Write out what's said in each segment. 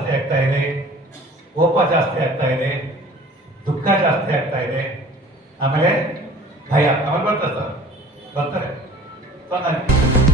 ಜಾಸ್ತಿ ಆಗ್ತಾ ಇದೆ ಕೋಪ ಜಾಸ್ತಿ ಆಗ್ತಾ ಇದೆ ದುಃಖ ಜಾಸ್ತಿ ಆಗ್ತಾ ಇದೆ ಆಮೇಲೆ ಭಯ ಆಮೇಲೆ ಬರ್ತಾರೆ ಸರ್ ಬರ್ತಾರೆ ಸೊ ನನಗೆ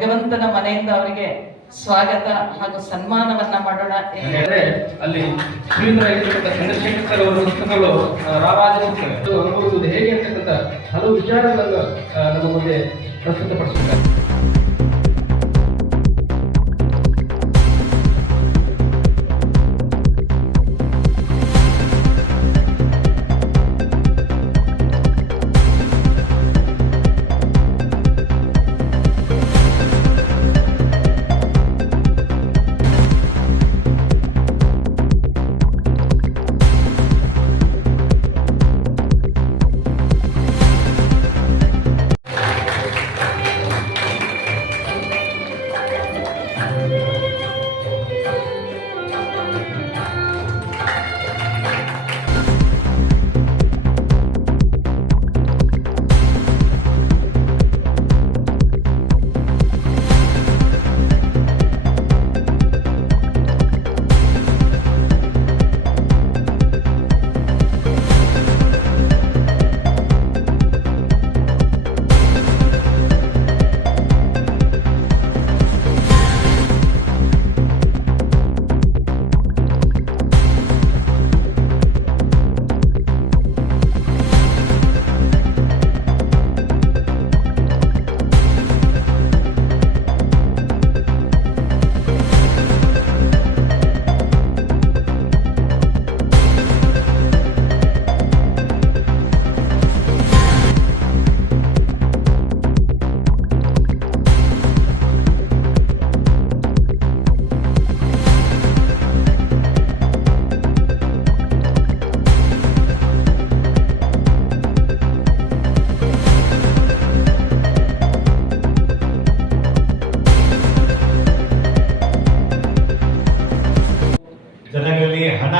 ಭಗವಂತನ ಮನೆಯಿಂದ ಅವರಿಗೆ ಸ್ವಾಗತ ಹಾಗೂ ಸನ್ಮಾನವನ್ನ ಮಾಡೋಣ ಅಲ್ಲಿ ಚಂದ್ರಶೇಖರ್ ಹೇಗೆ ಅಂತಕ್ಕಂಥ ಹಲವು ವಿಚಾರಗಳನ್ನು ನಮ್ಮ ಮುಂದೆ ಪ್ರಸ್ತುತಪಡಿಸುತ್ತಾರೆ.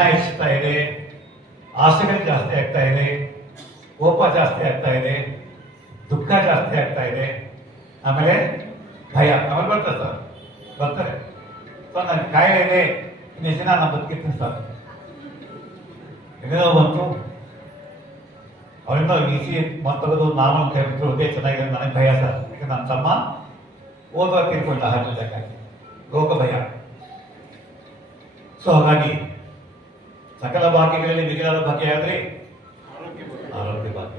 ಹೆಚ್ಚುತ್ತಾ ಇದೆ, ಆಸೆಗಳು ಜಾಸ್ತಿ ಆಗ್ತಾ ಇದೆ, ಕೋಪ ಜಾಸ್ತಿ ಆಗ್ತಾ ಇದೆ, ದುಃಖ ಜಾಸ್ತಿ ಆಗ್ತಾ ಇದೆ, ಆಮೇಲೆ ಭಯ. ಆಮೇಲೆ ಬರ್ತಾರೆ ಸರ್ ಬರ್ತಾರೆ ಸೊ ನನ್ನ ಕಾಯಿಲೆ ಇದೆ, ಇನ್ನು ನಾನು ಬದುಕಿರ್ತೀನಿ ಸರ್. ಏನೋ ಬಂತು. ಅವರಿಂದ ವಿ ಸಿ ಮತ್ತೊಂದು ನಾನು ಕೈ ಬಿಟ್ಟು ಹೋಗಿ ಚೆನ್ನಾಗಿದೆ ನನಗೆ ಭಯ ಸರ್. ಯಾಕಂದ್ರೆ ನನ್ನ ತಮ್ಮ ಓದುವ ತಿಳ್ಕೊಂಡ ಹಾಗೆ ರೋಗ ಭಯ. ಸೊ ಹಾಗಾಗಿ ಸಕಲ ಭಾಗ್ಯಗಳಲ್ಲಿ ಮಿಗಿಲಾದ ಭಾಗ್ಯ ಆದರೆ ಆರೋಗ್ಯ ಭಾಗ್ಯ.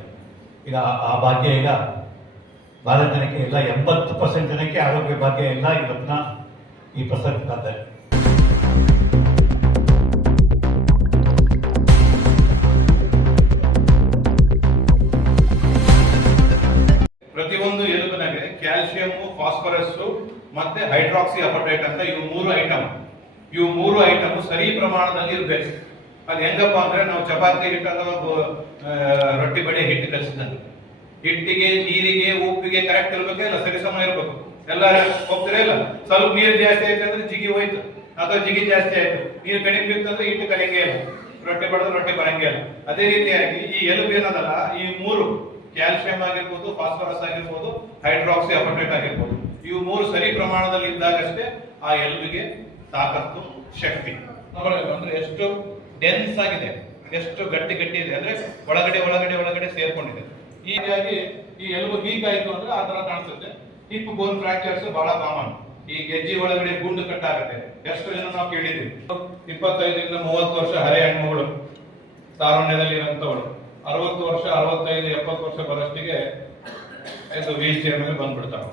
ಈಗ ಆ- ಭಾಗ್ಯ ಈಗ ಭಾರತ ಜನಕ್ಕೆ ಇಲ್ಲ, ಎಂಬತ್ತು ಪರ್ಸೆಂಟ್ ಜನಕ್ಕೆ ಆರೋಗ್ಯ ಭಾಗ್ಯ ಇಲ್ಲ ಇವತ್ತಿನ ಈ ಪ್ರಸಕ್ತ ಖಾತೆ ಪ್ರತಿಯೊಂದು ಎಲುಬಿನಾಗೆ ಕ್ಯಾಲ್ಸಿಯಂ, ಫಾಸ್ಫರಸ್ ಮತ್ತೆ ಹೈಡ್ರಾಕ್ಸಿ ಅಪಟೈಟ್ ಅಂತ ಇವು ಮೂರು ಐಟಮ್. ಇವು ಮೂರು ಐಟಮ್ ಸರಿ ಪ್ರಮಾಣದಲ್ಲಿ ಇರ್ಬೇಕು ಅದು ಹೆಂಗಪ್ಪ ಅಂದ್ರೆ ನಾವು ಚಪಾತಿ ಹಿಟ್ಟು ಅಥವಾ ರೊಟ್ಟಿ ಬಡಿ ಹಿಟ್ಟು ಕಲಿಸಿದಂಗೆ ಹಿಟ್ಟಿಗೆ, ನೀರಿಗೆ, ಉಪ್ಪಿಗೆ ಕರೆಕ್ಟ್ ಇರ್ಬೇಕು ಇಲ್ಲ ಸರಿ ಸಮಯ ಇರ್ಬೇಕು? ಎಲ್ಲ ಹೋಗ್ತಿರ ಇಲ್ಲ? ಸ್ವಲ್ಪ ನೀರು ಜಾಸ್ತಿ ಆಯ್ತು ಅಂದ್ರೆ ಜಿಗಿ ಹೋಯ್ತು. ಅಥವಾ ಜಿಗಿ ಜಾಸ್ತಿ ಆಯ್ತು. ನೀರು ಕಡಿಮೆ ಬಿತ್ತಂದ್ರೆ ಹಿಟ್ಟು ಕಡಿಮೆ ಇಲ್ಲ. ರೊಟ್ಟಿ ಬಡದ್ರೆ ರೊಟ್ಟಿ ಬರಂಗೆ ಇಲ್ಲ. ಅದೇ ರೀತಿಯಾಗಿ ಈ ಎಲುಬು ಏನದಲ್ಲ, ಈ ಮೂರು ಕ್ಯಾಲ್ಸಿಯಂ ಆಗಿರ್ಬೋದು, ಫಾಸ್ಫರಸ್ ಆಗಿರ್ಬೋದು, ಹೈಡ್ರಾಕ್ಸಿ ಅಪಟೇಟ್ ಆಗಿರ್ಬೋದು. ಇವು ಮೂರು ಸರಿ ಪ್ರಮಾಣದಲ್ಲಿ ಇದ್ದಾಗಷ್ಟೇ ಆ ಎಲುಬಿಗೆ ತಾಕತ್ತು, ಶಕ್ತಿ. ಅಂದ್ರೆ ಎಷ್ಟು ಡೆನ್ಸ್ ಆಗಿದೆ. ಎಷ್ಟು ಗಟ್ಟಿ ಗಟ್ಟಿ ಇದೆ ಅಂದ್ರೆ ಒಳಗಡೆ ಒಳಗಡೆ ಒಳಗಡೆ ಸೇರ್ಕೊಂಡಿದೆ. ಹೀಗಾಗಿ ಈ ಎಲುಬು ಆಯ್ತು ಅಂದ್ರೆ ಆ ತರ ಕಾಣಿಸುತ್ತೆ. ಹಿಪ್ ಬೋನ್ ಫ್ರಾಕ್ಚರ್ಸ್ ಬಹಳ ಕಾಮನ್ ಈ ಗೆಜ್ಜೆ ಒಳಗಡೆ ಗುಂಡು ಕಟ್ಟಾಗುತ್ತೆ ಎಷ್ಟು ಜನ ನಾವು ಕೇಳಿದ್ವಿ. ಇಪ್ಪತ್ತೈದರಿಂದ ಮೂವತ್ತು ವರ್ಷ ಹರೆ ಹೆಣ್ಮಗಳು ತಾರುಣ್ಯದಲ್ಲಿ ಇರುವಂತವಳು ಅರವತ್ತು ವರ್ಷ, ಅರವತ್ತೈದು, ಎಪ್ಪತ್ತು ವರ್ಷ ಬರೋಷ್ಟಿಗೆ ಇದು ವೀಲ್ ಚೇರ್ ಮೇಲೆ ಬಂದ್ಬಿಡ್ತಾವೆ.